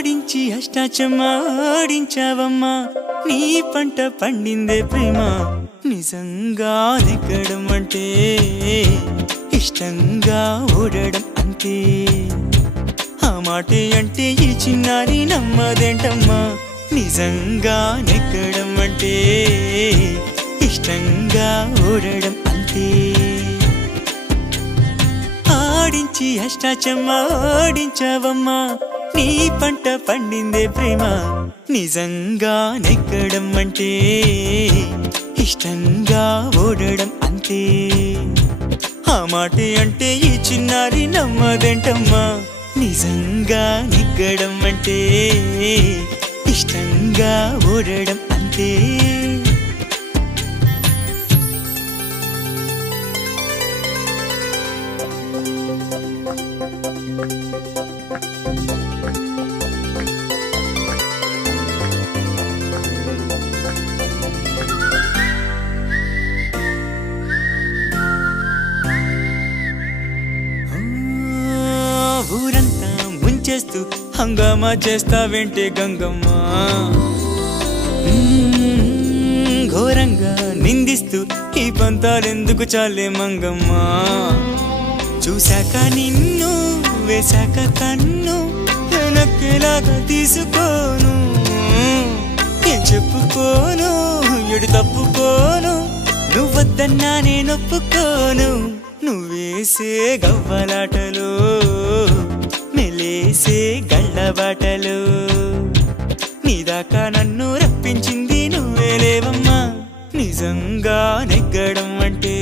ఆడించి అష్టాచమాడించావమ్మా నీ పంట పండిందే ప్రేమ నిజంగా నెగ్గడం అంటే ఇష్టంగా ఓడడం అంతే ఆ మాటే అంటే ఈ చిన్నారి నమ్మదేంటమ్మా నిజంగా నెగ్గడం అంటే ఇష్టంగా ఓడడం అంతే ఆడించి అష్టాచమాడించావమ్మా నీ పంట పండిందే ప్రేమ నిజంగా నెగ్గడం అంటే ఇష్టంగా ఓడడం అంతే ఆ మాటే అంటే ఈ చిన్నారి నమ్మదేంటమ్మా నిజంగా నెగ్గడం అంటే ఇష్టంగా ఓడడం అంతే ఊరంతా ముంచేస్తూ హంగామా చేస్తావేంటే గంగమ్మ ఘోరంగా నిందిస్తూ ఈ పంతాలెందుకు చాలే మంగమ్మ చూశాక నిన్ను వేశాక కన్ను వెనక్కిలాగా తీసుకోను ఏం చెప్పుకోను ఎడు తప్పుకోను నువ్వద్దన్నా నేనొప్పుకోను నువ్వేసే గవ్వలాటలు మెలేసే గళ్ళబాటలు నీదాకా నన్ను రప్పించింది నువ్వేలేవమ్మా నిజంగా నెగ్గడం అంటే